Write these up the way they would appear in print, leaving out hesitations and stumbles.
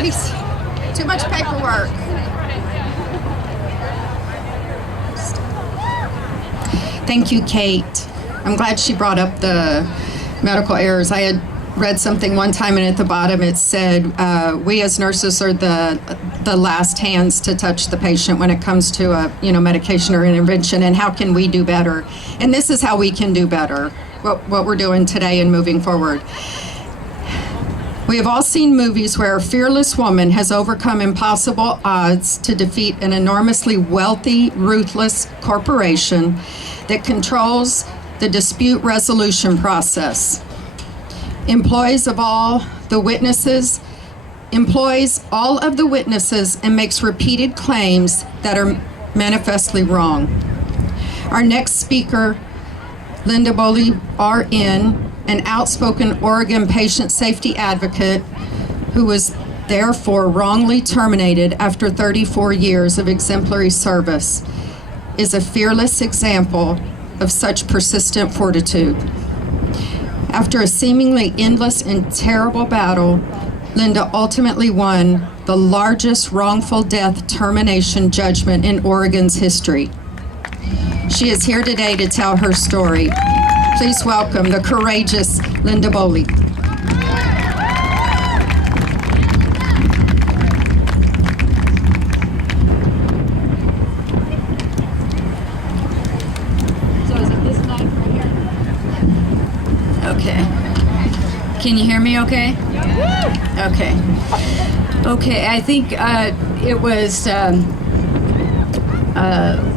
ladies. Too much paperwork. Thank you, Kate. I'm glad she brought up the medical errors. I had read something one time, and at the bottom it said, we as nurses are the last hands to touch the patient when it comes to a medication or intervention, and how can we do better? And this is how we can do better, what we're doing today and moving forward. We have all seen movies where a fearless woman has overcome impossible odds to defeat an enormously wealthy, ruthless corporation that controls the dispute resolution process. Employs all of the witnesses and makes repeated claims that are manifestly wrong. Our next speaker, Linda Boly, RN, an outspoken Oregon patient safety advocate who was therefore wrongly terminated after 34 years of exemplary service, is a fearless example of such persistent fortitude. After a seemingly endless and terrible battle, Linda ultimately won the largest wrongful death termination judgment in Oregon's history. She is here today to tell her story. Please welcome the courageous Linda Boly. So is it this mic right here? Okay. Can you hear me okay? Okay. Okay, I think it was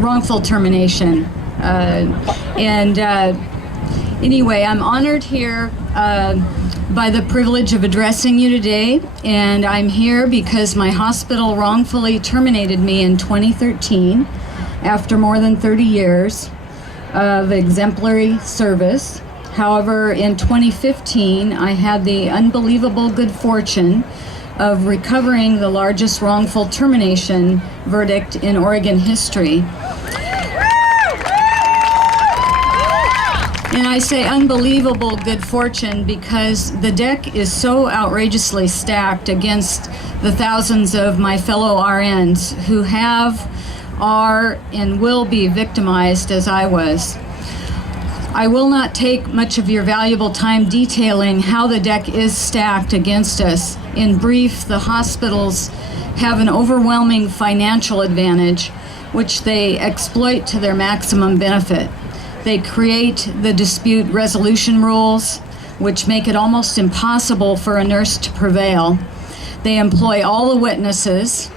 wrongful termination. Anyway, I'm honored here by the privilege of addressing you today, and I'm here because my hospital wrongfully terminated me in 2013 after more than 30 years of exemplary service. However, in 2015, I had the unbelievable good fortune of recovering the largest wrongful termination verdict in Oregon history. And I say unbelievable good fortune because the deck is so outrageously stacked against the thousands of my fellow RNs who have, are, and will be victimized as I was. I will not take much of your valuable time detailing how the deck is stacked against us. In brief, the hospitals have an overwhelming financial advantage, which they exploit to their maximum benefit. They create the dispute resolution rules, which make it almost impossible for a nurse to prevail. They employ all the witnesses,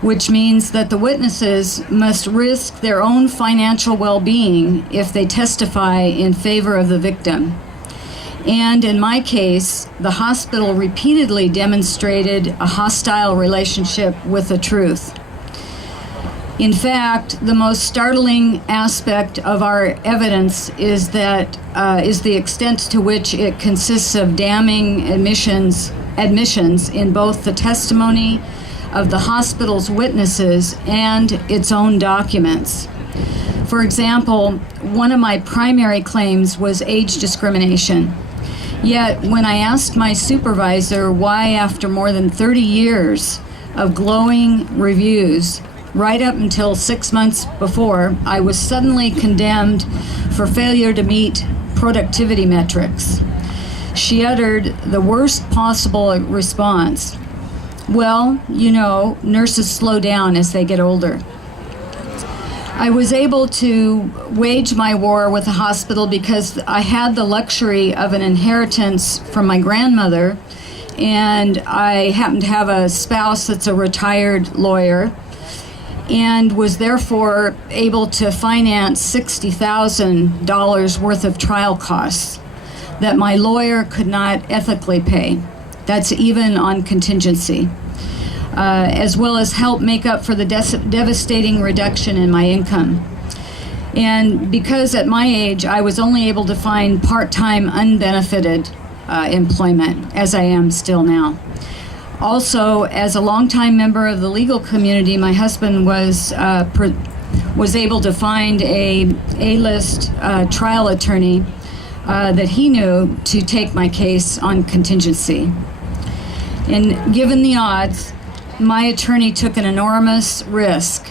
which means that the witnesses must risk their own financial well-being if they testify in favor of the victim. And in my case, the hospital repeatedly demonstrated a hostile relationship with the truth. In fact, the most startling aspect of our evidence is the extent to which it consists of damning admissions in both the testimony of the hospital's witnesses and its own documents. For example, one of my primary claims was age discrimination. Yet, when I asked my supervisor why, after more than 30 years of glowing reviews, right up until 6 months before, I was suddenly condemned for failure to meet productivity metrics, she uttered the worst possible response. Well, you know, nurses slow down as they get older. I was able to wage my war with the hospital because I had the luxury of an inheritance from my grandmother, and I happen to have a spouse that's a retired lawyer, and was therefore able to finance $60,000 worth of trial costs that my lawyer could not ethically pay. That's even on contingency, as well as help make up for the devastating reduction in my income. And because at my age, I was only able to find part-time unbenefited employment, as I am still now. Also, as a longtime member of the legal community, my husband was able to find a A-list trial attorney that he knew to take my case on contingency. And given the odds, my attorney took an enormous risk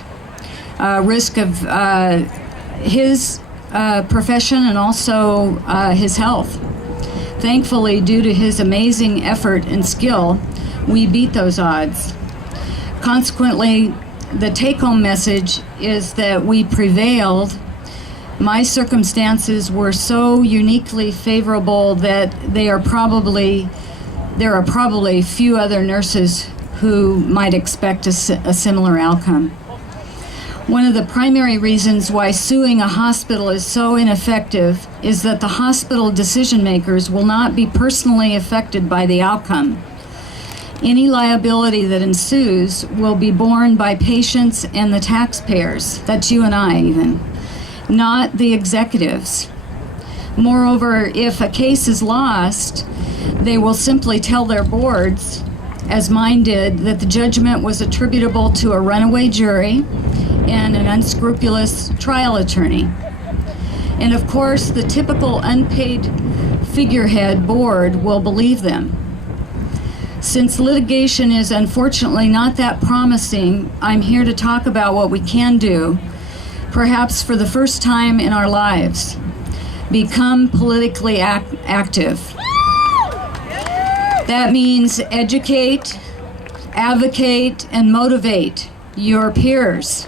of his profession and also his health. Thankfully, due to his amazing effort and skill, we beat those odds. Consequently, the take-home message is that we prevailed. My circumstances were so uniquely favorable that there are probably few other nurses who might expect a similar outcome. One of the primary reasons why suing a hospital is so ineffective is that the hospital decision makers will not be personally affected by the outcome. Any liability that ensues will be borne by patients and the taxpayers, that's you and I even, not the executives. Moreover, if a case is lost, they will simply tell their boards, as mine did, that the judgment was attributable to a runaway jury and an unscrupulous trial attorney. And of course, the typical unpaid figurehead board will believe them. Since litigation is unfortunately not that promising, I'm here to talk about what we can do, perhaps for the first time in our lives. Become politically active. That means educate, advocate, and motivate your peers.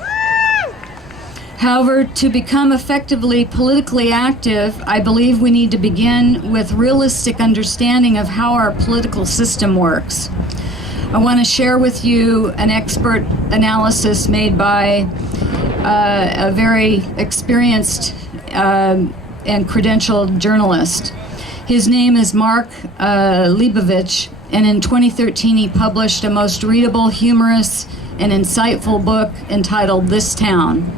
However, to become effectively politically active, I believe we need to begin with realistic understanding of how our political system works. I want to share with you an expert analysis made by a very experienced and credentialed journalist. His name is Mark Leibovich, and in 2013 he published a most readable, humorous, and insightful book entitled This Town.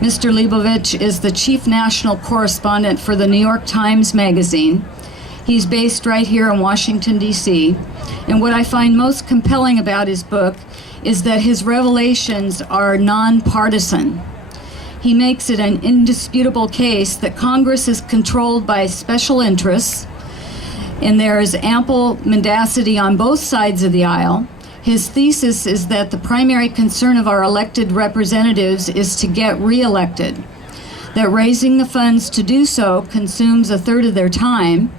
Mr. Leibovich is the chief national correspondent for the New York Times Magazine. He's based right here in Washington, D.C. And what I find most compelling about his book is that his revelations are nonpartisan. He makes it an indisputable case that Congress is controlled by special interests, and there is ample mendacity on both sides of the aisle. His thesis is that the primary concern of our elected representatives is to get reelected, that raising the funds to do so consumes a third of their time,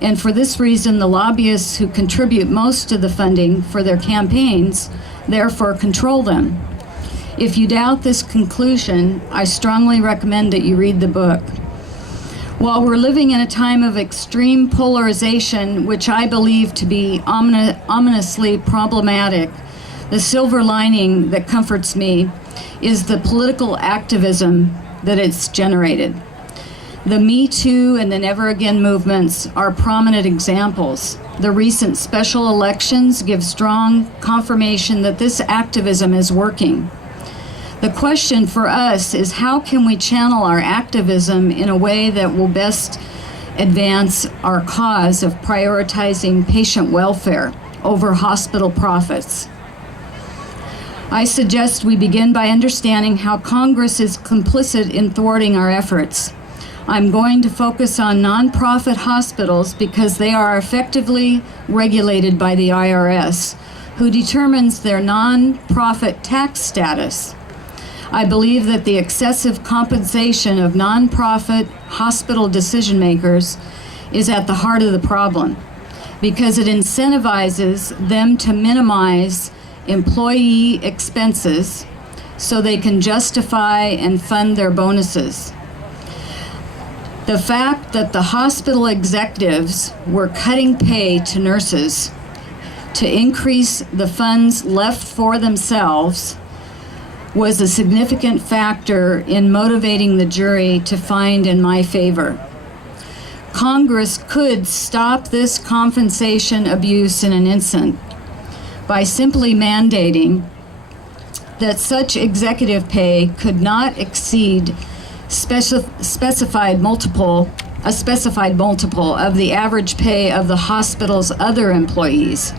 and for this reason, the lobbyists who contribute most of the funding for their campaigns therefore control them. If you doubt this conclusion, I strongly recommend that you read the book. While we're living in a time of extreme polarization, which I believe to be ominously problematic, the silver lining that comforts me is the political activism that it's generated. The Me Too and the Never Again movements are prominent examples. The recent special elections give strong confirmation that this activism is working. The question for us is, how can we channel our activism in a way that will best advance our cause of prioritizing patient welfare over hospital profits? I suggest we begin by understanding how Congress is complicit in thwarting our efforts. I'm going to focus on nonprofit hospitals because they are effectively regulated by the IRS, who determines their nonprofit tax status. I believe that the excessive compensation of nonprofit hospital decision makers is at the heart of the problem because it incentivizes them to minimize employee expenses so they can justify and fund their bonuses. The fact that the hospital executives were cutting pay to nurses to increase the funds left for themselves was a significant factor in motivating the jury to find in my favor. Congress could stop this compensation abuse in an instant by simply mandating that such executive pay could not exceed a specified multiple of the average pay of the hospital's other employees.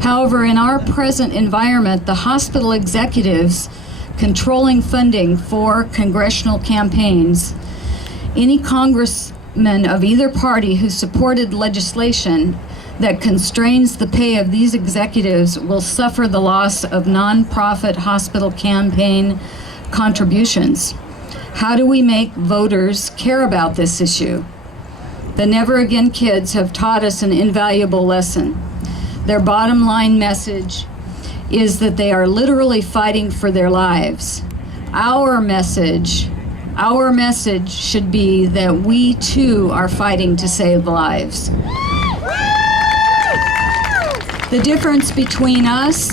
However, in our present environment, the hospital executives controlling funding for congressional campaigns, any congressman of either party who supported legislation that constrains the pay of these executives will suffer the loss of nonprofit hospital campaign contributions. How do we make voters care about this issue? The Never Again kids have taught us an invaluable lesson. Their bottom line message is that they are literally fighting for their lives. Our message should be that we too are fighting to save lives. The difference between us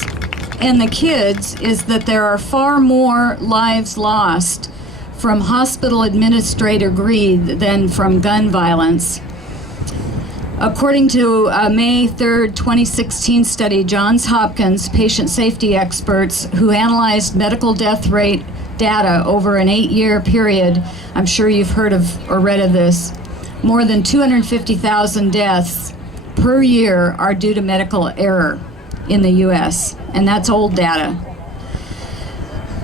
and the kids is that there are far more lives lost from hospital administrator greed than from gun violence. According to a May 3rd, 2016 study, Johns Hopkins patient safety experts who analyzed medical death rate data over an 8-year period, I'm sure you've heard of or read of this, more than 250,000 deaths per year are due to medical error in the US, and that's old data.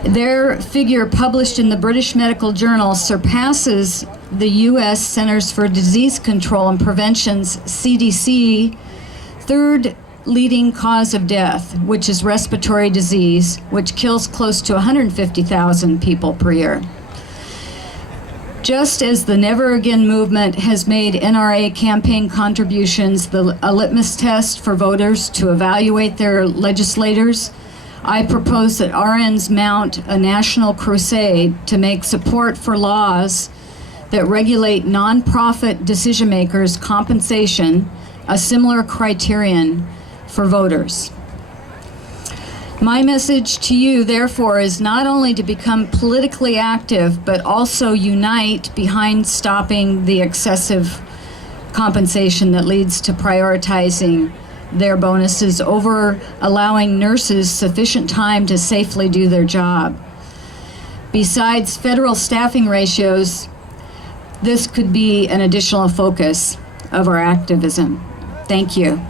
Their figure, published in the British Medical Journal, surpasses the US Centers for Disease Control and Prevention's CDC third leading cause of death, which is respiratory disease, which kills close to 150,000 people per year. Just as the Never Again movement has made NRA campaign contributions a litmus test for voters to evaluate their legislators, I propose that RNs mount a national crusade to make support for laws that regulate nonprofit decision makers' compensation a similar criterion for voters. My message to you, therefore, is not only to become politically active, but also unite behind stopping the excessive compensation that leads to prioritizing their bonuses over allowing nurses sufficient time to safely do their job. Besides federal staffing ratios, this could be an additional focus of our activism. Thank you.